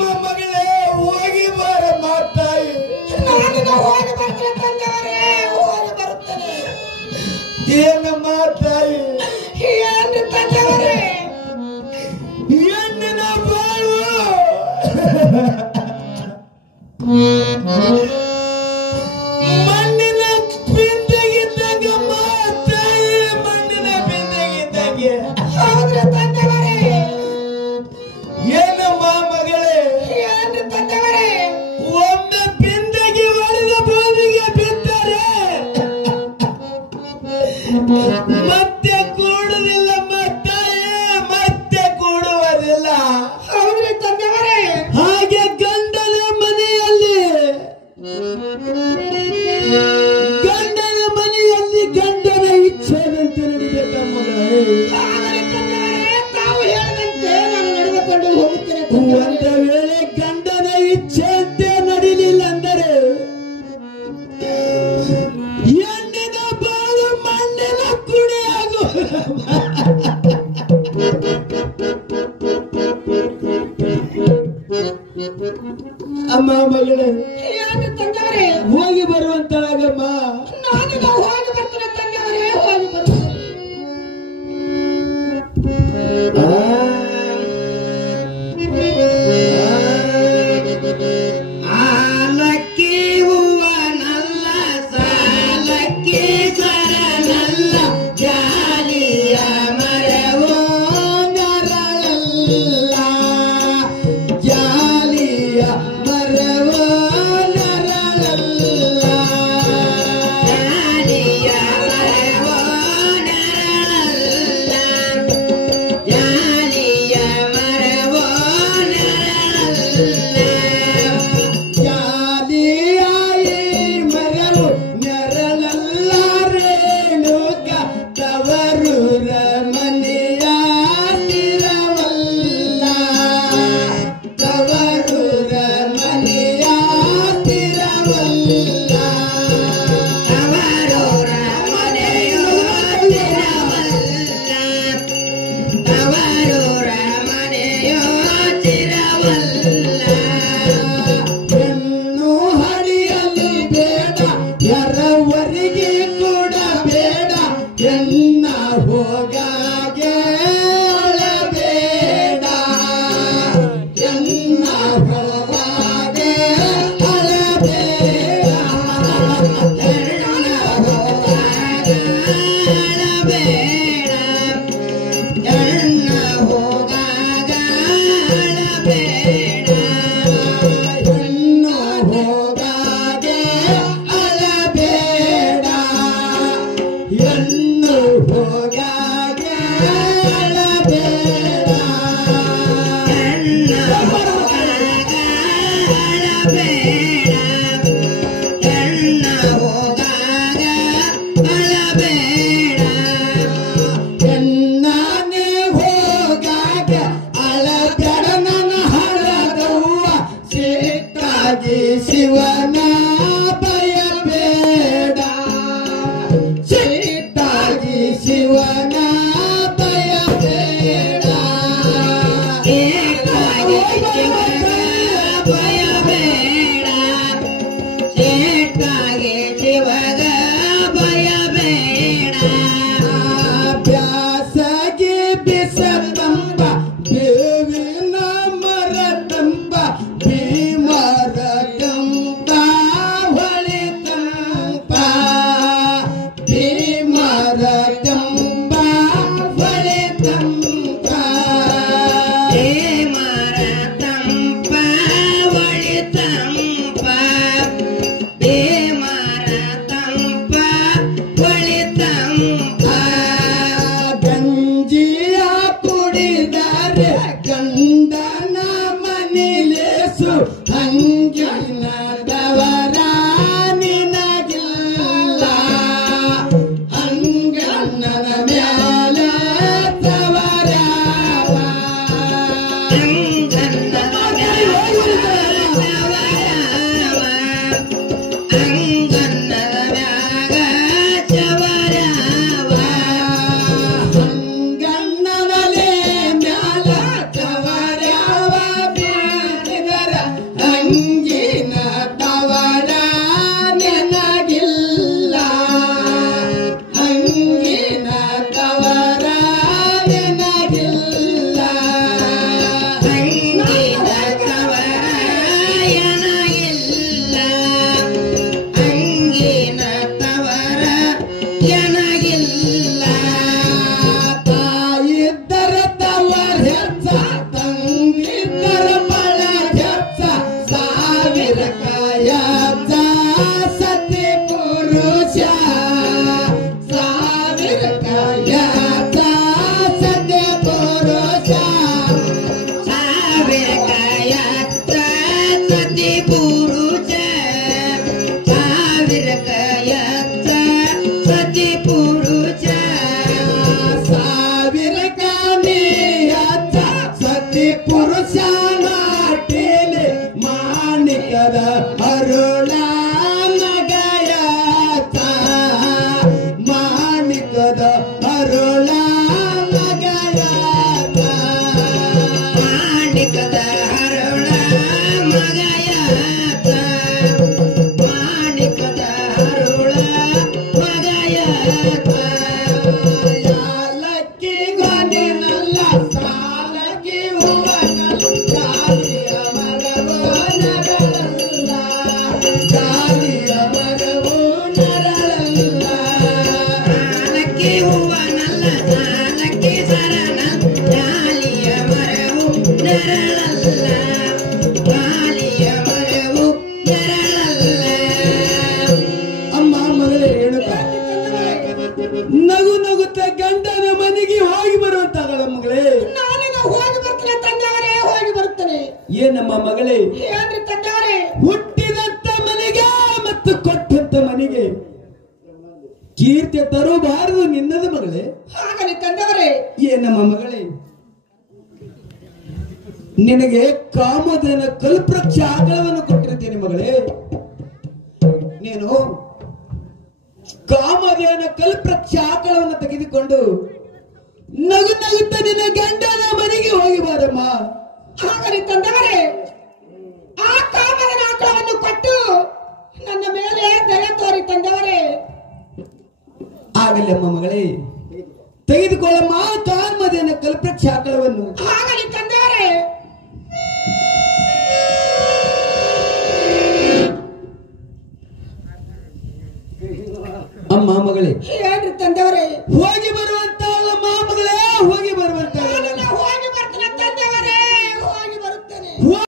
ಮಗಳೇ ಹೋಗಿ ಬಾರ ಮಾತಾಯಿ. ನಾನು ಹೋಗಿ ಬರ್ತೇನೆ ತಂದೆಯವರೇ, ಹೋಗಿ ಬರುತ್ತೇನೆ. ಏನು ಮಾತಾಯಿ? ಏನು ತಂದೆಯವರೇ? ಹೆಣ್ಣಿನ ಬಾಳು ಮಣ್ಣಿನ ಬಿಂದಿಗಿದ್ದಾಗ ಮಾತಾಯಿ, ಮಣ್ಣಿನ ಬಿಂದಿಗಿದ್ದಂಗೆ. ಹೌದ್ರಿ ತಂದೆಯವರೇ. ಏನಮ್ಮ ಮಗಳೇ? ಏನು ತಂದೆಯವರೇ? ಒಮ್ಮೆ ಬಿಂದಿಗೆ ಒಡೆದ ಬಾವಿಗೆ ಬಿದ್ದರೆ ಮತ್ತೆ ಕೂಡುವುದಿಲ್ಲ ಮಾತಾಯಿ, ಮತ್ತೆ ಕೂಡುವುದಿಲ್ಲ. ಹೌದ್ರಿ ತಂದೆಯವರೇ. ಹಾಗೆ ಗಂಡನ ಮನೆಯಲ್ಲಿ ಗಂಡನ ಇಚ್ಛೆದಂತೆ ನಡಿಬೇಕಮ್ಮ ಮಗಳೇ. ಹೌದ್ರಿ ತಂದೆಯವರೇ, ತಾವು ಹೇಳಿದಂತೆ ನಾನು ನಡೆದುಕೊಂಡು ಹೋಗುತ್ತೇನೆ ಒಂದು ತಂದೆಯವರೇ. ವೇಳೆ ಗಂಡನ ಇಚ್ಛೆಯಂತೆ ನಡಿಲಿಲ್ಲ ಅಂದರೆ ಹೆಣ್ಣಿನ ಬಾಳು ಮಣ್ಣಿನ ಕುಣಿಯಾಗು. ಅಮ್ಮ ಮಗಳೇ, ಏನು ತಂದೆಯವರೇ? ಹೋಗಿ ಬರುವಂತಳಾಗಮ್ಮ. ನಾನು ಹೋಗಿ ಬರ್ತೇನೆ ತಂದೆಯವರೇ, ಹೋಗಿ ಬರ್ತೇನೆ. ಆಲಕ್ಕಿ ಹೂವನಲ್ಲ, ಸಾಲಕ್ಕಿ ಸರನಲ್ಲ, ಜಾಲಿಯ ಮರವೋ ನರಳಲ್ಲ, ಜಾಲಿಯ ಮರವೋ ನರಳಲ್ಲ, ಜಾಲಿಯ ಮರವೋ ನರಳಲ್ಲ, ಜಾಲಿಯ ಮರವೋ ನರಳಲ್ಲ, ಜಾಲಿಯಾಯಿ ಮರವು ನೆರಳಲ್ಲ, ರೇಣುಕ ತವರೂರ ಮನೆಯ ಸ್ಥಿರವಲ್ಲ, ತವರೂರ ಮನೆಯ ಸ್ಥಿರವಲ್ಲ, ತವರೂರ ಮನೆಯು ಸ್ಥಿರವಲ್ಲ, ತವರೂರ ಮನೆಯು ಸ್ಥಿರವಲ್ಲ, ಹೆಣ್ಣು ಹಡಿಯಲು ಬೇಡ, ಎರವರಿಗೆ ಕೂಡ ಬೇಡ, ಹೆಣ್ಣ ಹೋಗಾಗೆ ಅಳಬೇಡ, ಹೆಣ್ಣ ಹೋಗಾಗೆ ಅಳಬೇಡ, ಹೆಣ್ಣ ಹೋಗಾಗೆ ಅಳಬೇಡ, ಹೆಣ್ಣ ಹೋಗಾಗ ಅಳಬೇಡ, ಹೆಣ್ಣು ಹೋಗಾಗೆ ಅಳಬೇಡ, ಹೆಣ್ಣು ಹೋಗಾಗೆ ಅಳಬೇಡ, ಹೆಣ್ಣು ಹೋಗಾಗ ಅಳಬೇಡ, ಹೆಣ್ಣು ಹೋಗಾಗ ಅಳಬೇಡ, ಹೆಣ್ಣಾನೆ ಹೋಗಾಗ ಅಳಬೇಡ, ನನ್ನ ಹಳದವ್ವ ಸಿಟ್ಟಾಗಿ ಶಿವನ ಬಯಬೇಡ, ಸಿಟ್ಟಾಗಿ ಶಿವನ ಬಯಬೇಡ, ಸಿಟ್ಟಾಗಿ ಶಿವನ ಬಯಬೇಡ, ಸಿಟ್ಟಾಗಿ ಶಿವಗ ಬಯಬೇಡ, ಬ್ಯಾಸಗಿ ಬಿಸತಂಬ ಬೇವಿನ ಮರ ತಂಬ ಭೀಮರ ಕಂಬ ಹೊಳಿತಂಬ, ಭೀಮರ ಕಂಬ ಹೊಳಿತಂಬ, ಭೀಮರ ತಂಬ ಹೊಳಿತಂಬ, ಭೀಮರ ತಂಬ ಹೊಳಿತಂಬ, ಗಂಜಿಯ ಕುಡಿದರೆ ಗಂಡನ ಮನಿಲೇಸು, ಹಂಗಿನದವರ ನಿನಗಿಲ್ಲ, ಹಂಗಣ್ಣನ ಮ್ಯಾಲ ತವರವ, ಹಂಗಣ್ಣನ ಮ್ಯಾಲ ತವರವ, ಹಂಗಣ್ಣನ ಮ್ಯಾಗ ತವರವ, ಹಂಗಣ್ಣನಲೆ ಮ್ಯಾಲ ತವರವ, ಬೀದಿನ ಕಯತ್ತ ಸತಿ ಪುರುಷ ಸಾವಿರ ಕಯತ್ತ ಸತಿ ಪುರುಷ ಸಾವಿರ ಕಾನಿಯತ್ತ ಸತಿ ಪುರುಷ ನಾಟಿಲಿ ಮಾಣಿಕದ ಅರುಳ ನಗಯತ ಮಾಣಿಕದ ಅರುಳ ನಗಯತ ಮಾಣಿಕದ ಹರಳ ಮಗಯಾತ ಮಾಣಿಕದ ಹರಳ ಮಗಯಾತ ಸಾಲಕ್ಕಿ ಗಾನಿನಲ್ಲ ಸಾಲಕ್ಕಿ ಹೂವನಲ್ಲ ಗಾಲಿಯ ಮರವೋ ನರಳಲ್ಲ ಗಾಲಿಯ ಮರವೋ ನರಳಲ್ಲ ನಾಲಕ್ಕಿ ಹೂವನಲ್ಲ ನಾಲಕ್ಕಿ ಸರಣ ಗಾಲಿಯ ಮರವು ನೆರಳಲ್ಲ ಗಾಲಿಯ ಮರವು ನೆರಳಲ್ಲ ಅಮ್ಮ ಮಗಳೇ ಹೇಳುತ್ತ ನಗು ನಗುತ್ತ ಗಂಡನ ಮನೆಗೆ ಹೋಗಿ ಬರುವಂತಗಳ ಮಗಳೇ ನಾನೀಗ ಹೋಗಿ ಬರ್ತೀನಿ ತಂದವರೇ ಹೋಗಿ ಬರುತ್ತೇನೆ ಏನಮ್ಮ ಮಗಳೇ ಹೇಳ್ರಿ ತಂದವರೇ ಹುಟ್ಟಿದಂತ ಮನೆಗೆ ಮತ್ತು ಕೊಟ್ಟಂತ ಮನೆಗೆ ಕೀರ್ತಿ ತರಬಾರದು ನಿನ್ನದ ಮಗಳೇ ಹಾಗಲಿ ತಂದವರೇ ಏನಮ್ಮ ಮಗಳೇ ನಿನಗೆ ಕಾಮಧೇನ ಕಲ್ಪವೃಕ್ಷ ಆಕಳವನ್ನು ಕೊಟ್ಟಿರ್ತೇನೆ ಮಗಳೇ ನೀನು ಕಾಮಧೇನ ಕಲ್ಪವೃಕ್ಷ ಆಕಳವನ್ನು ತೆಗೆದುಕೊಂಡು ನಗು ನಗುತ್ತ ನಿನ್ನ ಗಂಡನ ಮನೆಗೆ ಹೋಗಿ ಬಾರಮ್ಮ ಹಾಗಲಿ ತಂದವರೇ ಆ ಕಾಮದ ಆಕಳವನ್ನು ಕೊಟ್ಟು ನನ್ನ ಮೇಲೆ ದಯ ತೋರಿ ತಂದವರೇ ಆಗಲ್ಲಮ್ಮ ಮಗಳೇ ತೆಗೆದುಕೊಳ್ಳಮ್ಮ ಕಾಮಧೇನ ಕಲ್ಪವೃಕ್ಷ ಆಕಳವನ್ನು ಹಾಗಲಿ ತಂದವರೇ ಅಮ್ಮ ಮಗಳೇ